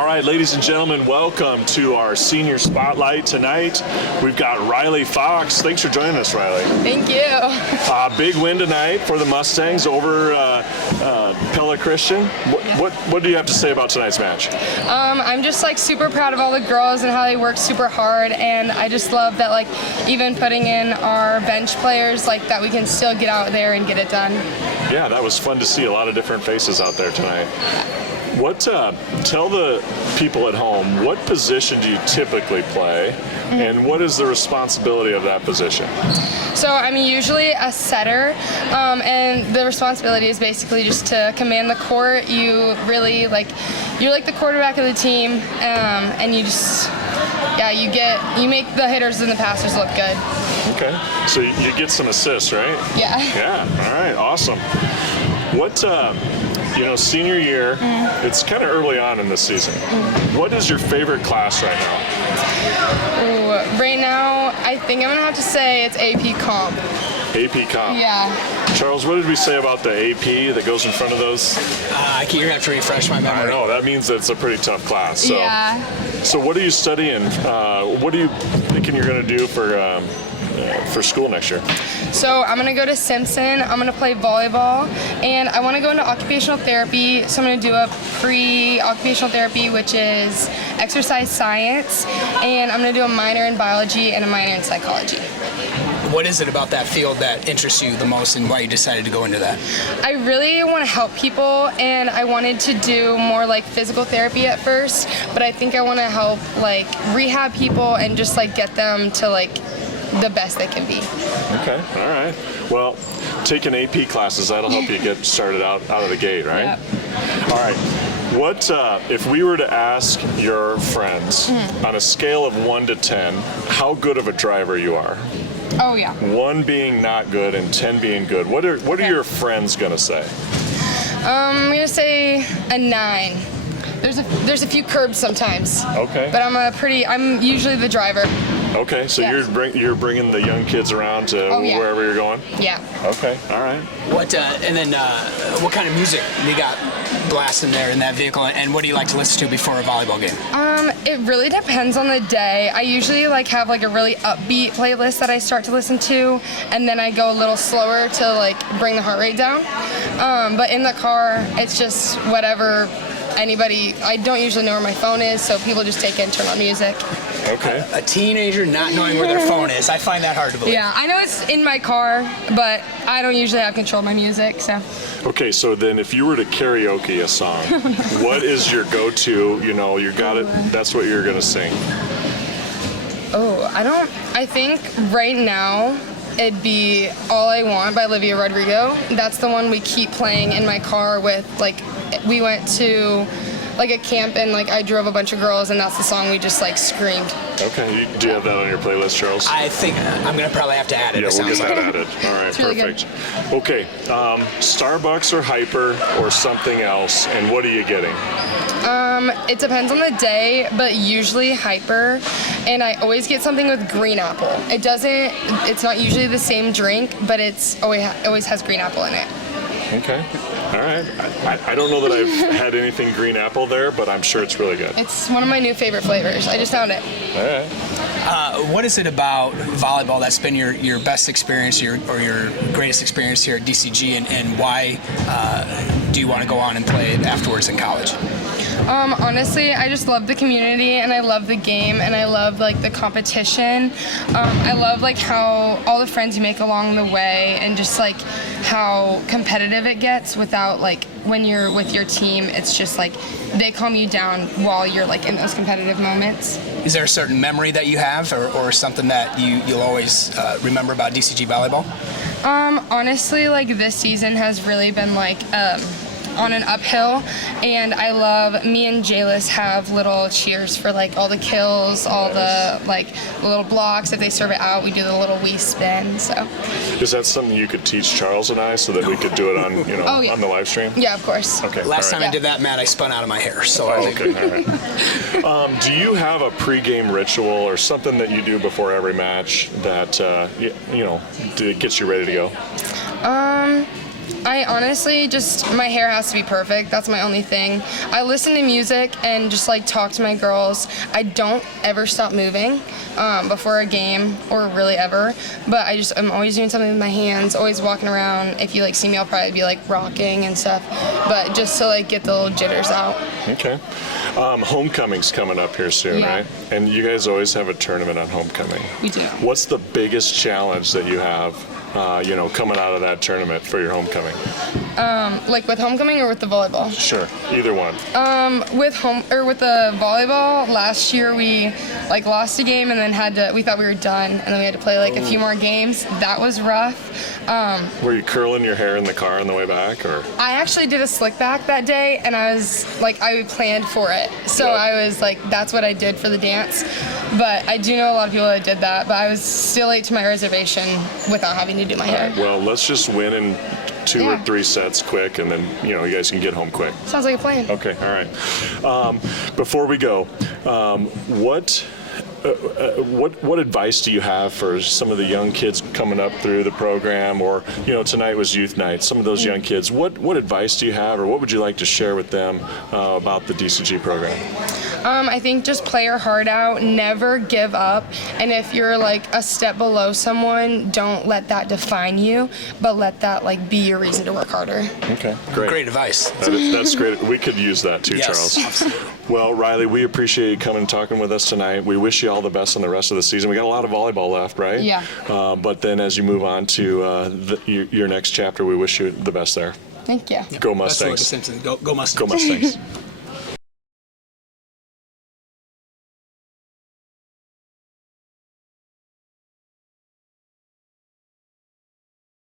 All right, ladies and gentlemen, welcome to our senior spotlight tonight. We've got Riley Fox. Thanks for joining us, Riley. Thank you. Big win tonight for the Mustangs over Pella Christian. What do you have to say about tonight's match? I'm just super proud of all the girls and how they work super hard, and I just love that even putting in our bench players that we can still get out there and get it done. Yeah, that was fun to see a lot of different faces out there tonight. Tell the people at home, what position do you typically play, and what is the responsibility of that position? So I'm usually a setter, and the responsibility is basically just to command the court. You really you're the quarterback of the team, and you just you make the hitters and the passers look good. Okay, so you get some assists, right? Yeah. Yeah. All right. Awesome. Senior year, it's kind of early on in the season. What is your favorite class right now? Ooh, right now, I think I'm going to have to say it's AP Comp. AP Comp? Yeah. Charles, what did we say about the AP that goes in front of those? You're going to have to refresh my memory. I know, that means that it's a pretty tough class. So, yeah. So what are you studying? What are you thinking you're going to do for school next year? So I'm going to go to Simpson, I'm going to play volleyball, and I want to go into occupational therapy. So I'm going to do a pre-occupational therapy, which is exercise science, and I'm going to do a minor in biology and a minor in psychology. What is it about that field that interests you the most, and why you decided to go into that? I really want to help people, and I wanted to do more physical therapy at first, but I think I want to help rehab people and just get them to the best they can be. Okay, all right. Well, taking AP classes, that'll help you get started out of the gate, right? Yep. All right. What if we were to ask your friends on a scale of 1 to 10, how good of a driver you are? Oh yeah. 1 being not good and 10 being good. What are your friends gonna say? I'm gonna say a 9. There's a few curbs sometimes. Okay. But I'm usually the driver. Okay, so Yeah. you're bringing the young kids around to wherever you're going? Yeah. Okay, all right. What kind of music you got blasting there in that vehicle, and what do you like to listen to before a volleyball game? It really depends on the day. I usually have a really upbeat playlist that I start to listen to, and then I go a little slower to bring the heart rate down. But in the car, it's just whatever I don't usually know where my phone is, so people just take it and turn on music. Okay. A teenager not knowing where their phone is, I find that hard to believe. Yeah, I know it's in my car, but I don't usually have control of my music, so. Okay, so then if you were to karaoke a song, what is your go-to, that's what you're gonna sing? I think right now it'd be All I Want by Olivia Rodrigo. That's the one we keep playing in my car with, we went to a camp and I drove a bunch of girls, and that's the song we just screamed. Okay, do you have that on your playlist, Charles? I think I'm going to probably have to add it. Yeah, we'll get that added. All right, really perfect. Okay, Starbucks or Hyper or something else, and what are you getting? It depends on the day, but usually Hyper, and I always get something with green apple. It's not usually the same drink, but it's always has green apple in it. Okay. All right. I don't know that I've had anything green apple there, but I'm sure it's really good. It's one of my new favorite flavors. I just found it. All right. What is it about volleyball that's been your best experience or your greatest experience here at DCG, and why do you want to go on and play it afterwards in college? Honestly, I just love the community, and I love the game, and I love the competition. I love how all the friends you make along the way, and just how competitive it gets without when you're with your team, it's just they calm you down while you're in those competitive moments. Is there a certain memory that you have, or something that you'll always remember about DCG volleyball? Honestly, this season has really been on an uphill, and I love, me and Jalis have little cheers for all the kills, all the little blocks. If they serve it out, we do the little wee spin. So is that something you could teach Charles and I so that we could do it on on the live stream? Yeah, of course. Okay. Last time I did that, Matt, I spun out of my hair. So okay. All right. Do you have a pregame ritual or something that you do before every match that gets you ready to go? I honestly my hair has to be perfect. That's my only thing. I listen to music and just like talk to my girls. I don't ever stop moving before a game or really ever. But I'm always doing something with my hands, always walking around. If you like see me, I'll probably be like rocking and stuff. But just to like get the little jitters out. Okay. Homecoming's coming up here soon, Yeah. right? And you guys always have a tournament on homecoming. We do. What's the biggest challenge that you have, coming out of that tournament for your homecoming? Like with homecoming or with the volleyball? Sure. Either one. With the volleyball, last year we like lost a game and then we thought we were done and then we had to play like a few more games. That was rough. Were you curling your hair in the car on the way back, or? I actually did a slick back that day and I planned for it. So Yep. I was like, that's what I did for the dance. But I do know a lot of people that did that, but I was still late to my reservation without having to do my hair. Well, let's just win in 2 or 3 sets quick, and then you guys can get home quick. Sounds like a plan. Okay, all right. Before we go, what advice do you have for some of the young kids coming up through the program, or tonight was youth night? Some of those young kids, what advice do you have, or what would you like to share with them about the DCG program? I think just play your heart out, never give up, and if you're like a step below someone, don't let that define you, but let that like be your reason to work harder. Okay, great. Great advice. That's great. We could use that too, Yes. Charles. Well, Riley, we appreciate you coming and talking with us tonight. We wish you all the best on the rest of the season. We got a lot of volleyball left, right? Yeah. But then as you move on to your next chapter, we wish you the best there. Thank you. Go That's Mustangs. Simpson. Go Mustangs. Go Mustangs.